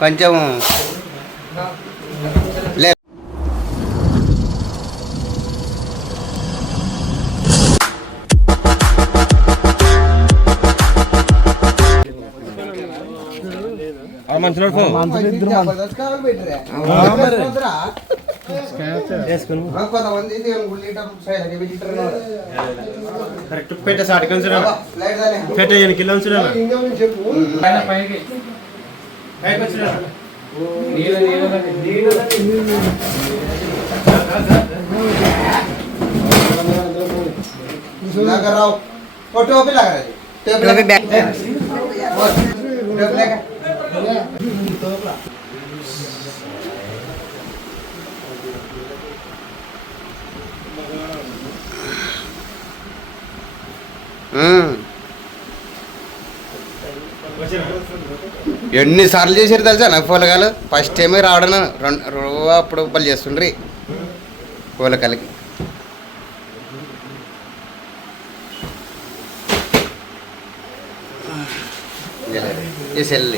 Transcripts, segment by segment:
కొంచెం లే కరెక్ట్ పెట్టే సాటికి పెట్టే కిలో राव टोपी लगा रहे टोपी बैग ఎన్నిసార్లు చేసారు తెలుసా నాకు పూలకాలు ఫస్ట్ టైమే రావడం అప్పుడు పళ్ళు చేస్తుండ్రి పూలకాలకి సెల్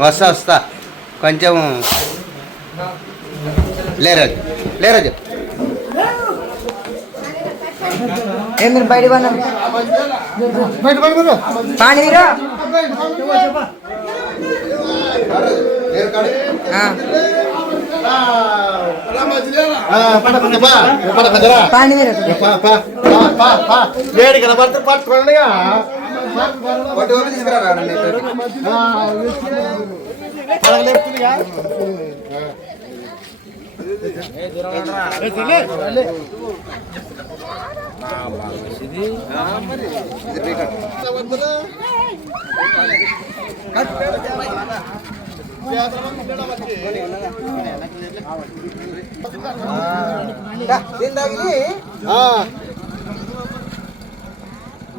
వస్తా వస్తా కొంచెం లేరాజు లేరాజు మీరు బయట పానీ ఏడు కనబడితే పట్టుకోండి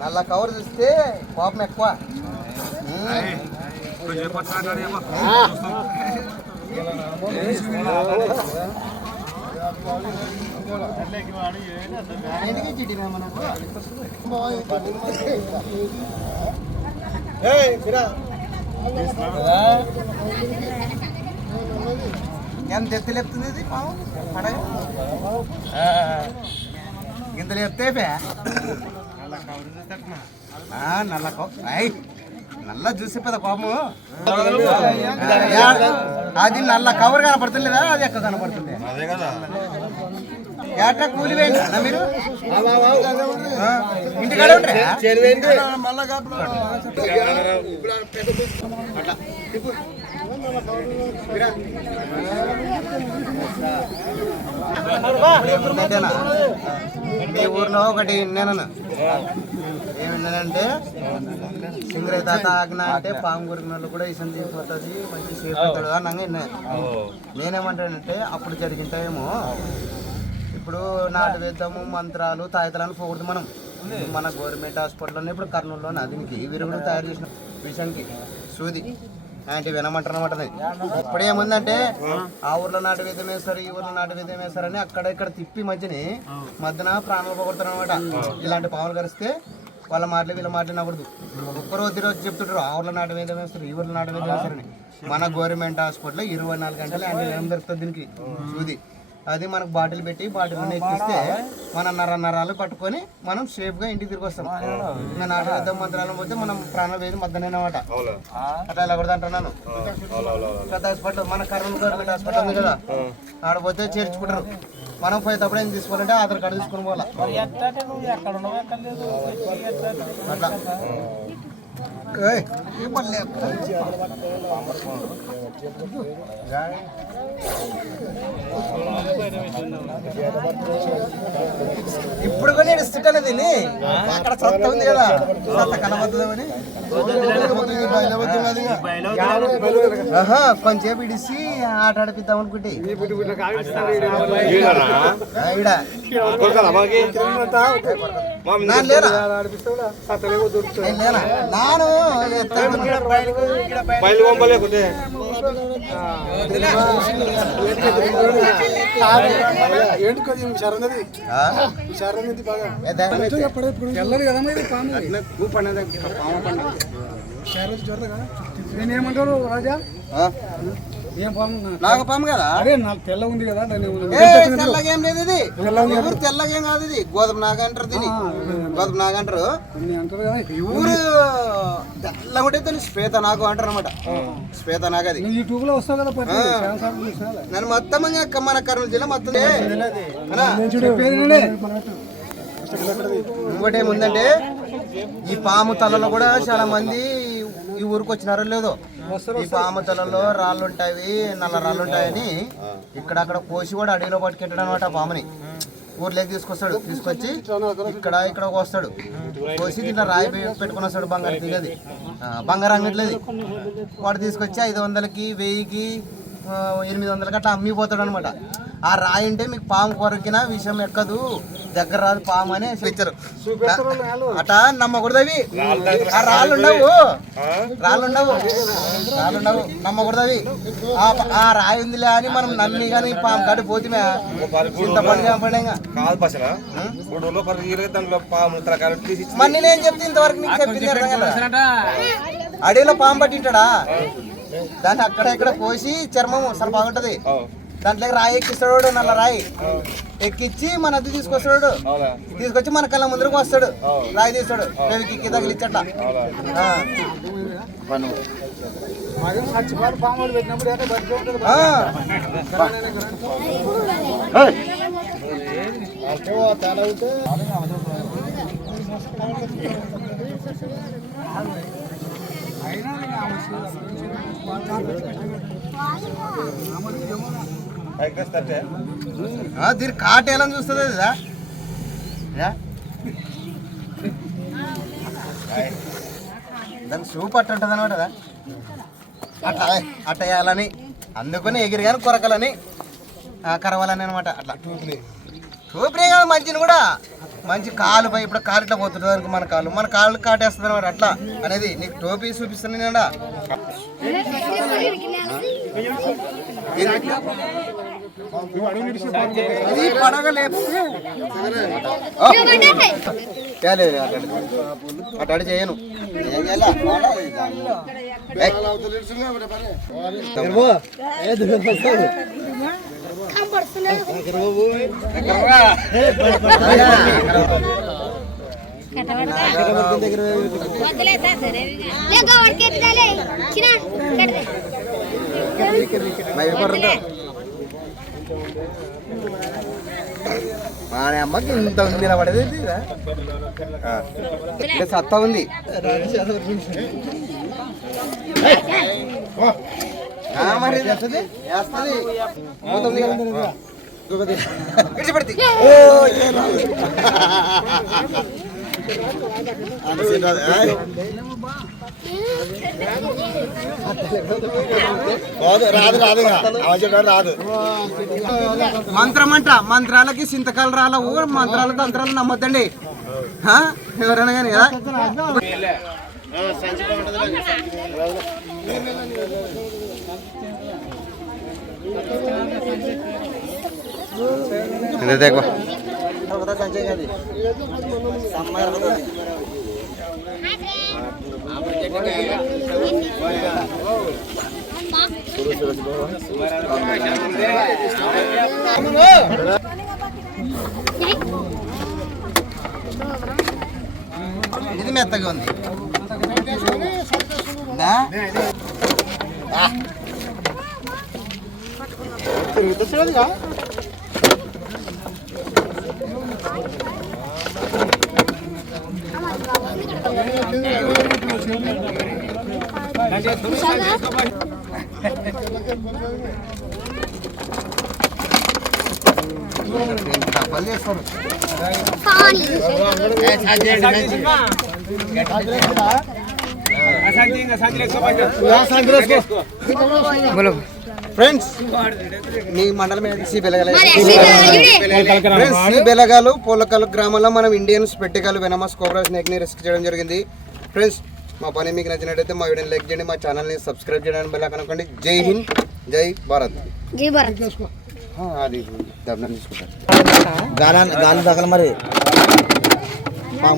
నల్ల కవర్ చూస్తే కోపం ఎక్కువ ఎంత ఎత్తు లేపుతుంది ఇది ఇంత లేపుతే నల్ల నల్ల చూసి పెద్ద కోపము అది నల్ల కవర్ కనపడుతుంది లేదా అది ఎక్కడ కనపడుతుంది ఏటా కూలి వేయండి అన్న మీరు ఇంటికాడ మీ ఊరిలో ఒకటి విన్నాను ఏమిన్నానంటే సింగరయ్య తాత ఆజ్ఞ అంటే పాము గురికిన వాళ్ళు కూడా ఇసం తీసిపోతుంది మంచి సేఫ్ అవుతాడు అని విన్నా. నేనేమంటానంటే అప్పుడు జరిగిన టైము ఇప్పుడు నాటు వేద్దాము మంత్రాలు తాయితలను పోకూడదు మనం. మన గవర్నమెంట్ హాస్పిటల్లో ఇప్పుడు కర్నూలులో దీనికి విరుగుడు తయారు చేసిన విషయానికి సూది అంటే వినమంటారు అనమాట. ఇప్పుడు ఏముందంటే ఆ ఊర్లో నాటు వేద్యం వేస్తారు ఈ ఊర్లో నాటు వేద్యం వేస్తారని అక్కడ ఇక్కడ తిప్పి మధ్యని మధ్యన ప్రాణాలు పోగొడతారు అనమాట. ఇలాంటి పాములు కరిస్తే వాళ్ళ మాటలు వీళ్ళ మాటలు వినకూడదు. ఒక్కరోజు రోజు చెప్తుంటారు ఆ ఊర్లో నాటు వేద్యం వేస్తారు ఈ ఊర్లో నాటు వేద్యం వేస్తారని. మన గవర్నమెంట్ హాస్పిటల్లో 24 గంటలు అంటే ఏం దొరుకుతుంది దీనికి సూది. అది మనకు బాటిల్ పెట్టి బాటిల్ ఎక్కిస్తే మన నరాలు పట్టుకొని మనం సేఫ్గా ఇంటికి తిరిగి వస్తాం. ఇంకా నాటు వేద్దాం మంత్రాలు పోతే మనం ప్రాణం వేది మద్దనమాట. అట్లా ఇలా కూడా అంటున్నాను. పెద్ద హాస్పిటల్ మన కర్నూలు గవర్నమెంట్ హాస్పిటల్ ఉంది కదా, ఆడపోతే చేర్చుకుంటారు. మనం పోయేటప్పుడు ఏం తీసుకోవాలంటే ఆధార్ కార్డు తీసుకుని పోవాలా. అట్లా ఇప్పుడు కూడా ఇస్తుంటాను దీన్ని. అక్కడ సొంత ఉంది కదా, సొంత కనబడుతుందని కొంచెంసేపు ఇడిసి ఆట ఆడిపిద్దాం అనుకుంటే నేనేమంటారు రాజా ఏం పాము నాకు పాము కదా అదే నాకు తెల్ల ఉంది కదా తెల్లగా ఏం లేదు ఇది ఊరు తెల్లగా ఏం కాదు ఇది గోధుమ నాగ అంటారు దీన్ని గోధుమ నాగ అంటారు అంటారు కదా ఊరు తెల్లగా ఉంటే దాన్ని శ్వేత నాగు అంటారు అనమాట శ్వేత నాగ అది యూట్యూబ్ లో వస్తావు కదా ప్రతి నన్ను మొత్తం మన కర్నూలు జిల్లా మొత్తం ఇంకోటి ఏముందంటే ఈ పాము తలలో కూడా చాలా మంది ఈ ఊరికి వచ్చినారో లేదో ఈ పాము తలలో రాళ్ళు ఉంటాయి నల్ల రాళ్ళు ఉంటాయని ఇక్కడక్కడ కోసి కూడా అడవిలో పట్టుకెట్టాడు అనమాట పాముని ఊర్లోకి తీసుకొచ్చి ఇక్కడ వస్తాడు కోసి దీంట్లో రాయి పెట్టుకుని వస్తాడు బంగారు దిగది బంగారు అంగట్లేదు వాడు తీసుకొచ్చి 500కి 1000కి 800 అట్లా అమ్మిపోతాడు అనమాట. ఆ రాయి ఉంటే మీకు పాము కొరకినా విషయం ఎక్కదు దగ్గర రాదు పాము అని ఇచ్చారు. అట నమ్మకూడదు అవి రాళ్ళుండవు నమ్మకూడదు అవి. ఆ రాయి ఉందిలే అని మనం నమ్మి కానీ పాము కాడి పోతే మరి నేనేం చెప్తే ఇంతవరకు నీకు చెప్పింది అర్థం కదా. అడవిలో పాము పట్టింటాడా దాన్ని అక్కడ ఇక్కడ కోసి చర్మం చాలా బాగుంటది దాంట్లో రాయి ఎక్కిస్తాడు నల్ల రాయి ఎక్కిచ్చి మన అద్దె తీసుకొస్తాడు తీసుకొచ్చి మన కళ్ళ ముందరకు వస్తాడు రాయి తీస్తాడు కిక్కి తగిలిచ్చట దీని కాట ఎలా చూస్తుంది దానికి సూప్ అట్టుంటది అనమాట అట్ట వేయాలని అందుకని ఎగిరి కానీ కొరకలని కరవాలని అనమాట. అట్లా సూపరే కాదు మంచిని కూడా మంచి కాలుపై ఇప్పుడు కాలు ఇట్లా పోతుంది అనుకో మన కాళ్ళు కాటేస్తుంది అనమాట. అట్లా అనేది నీకు టోపీ చూపిస్తాను నేను అట్టాడు చేయను మన అమ్మకి ఇంత ఉంది నిలబడేది సత్తా ఉంది. మరి విడిచిపెడితే రాదు మంత్రం అంట మంత్రాలకి చింతకాలు రాలవు మంత్రాలు తంత్రాలు నమ్మొద్దండి ఎవరైనా కానీ కదా. సంచయ్ కాదు ఇది మెత్తగా ఉంది. ఫ్రెండ్స్ మీ మండలం సి బెలగాలు పోలకల్ గ్రామంలో మనం ఇండియన్ స్పెట్టికల్ వెనమస్ కోబ్రా స్నేక్ ని రెస్క్యూ చేయడం జరిగింది. ఫ్రెండ్స్ మా పని మీకు నచ్చినట్టయితే మా వీడియోని లైక్ చేయండి, మా ఛానల్ని సబ్స్క్రైబ్ చేయడానికి బెల్ ఐకాన్ నొక్కండి. జై హింద్, జై భారత్. అది దబ్బనం తీసుకుంటాను. గాలి తగల మరి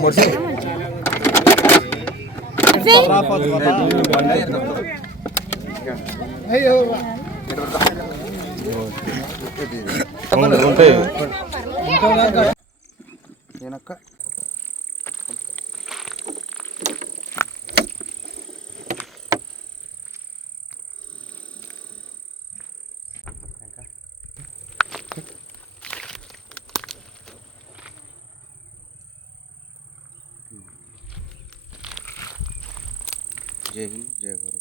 ముడిసి నేనక్క జై హింద్, జై భారత్.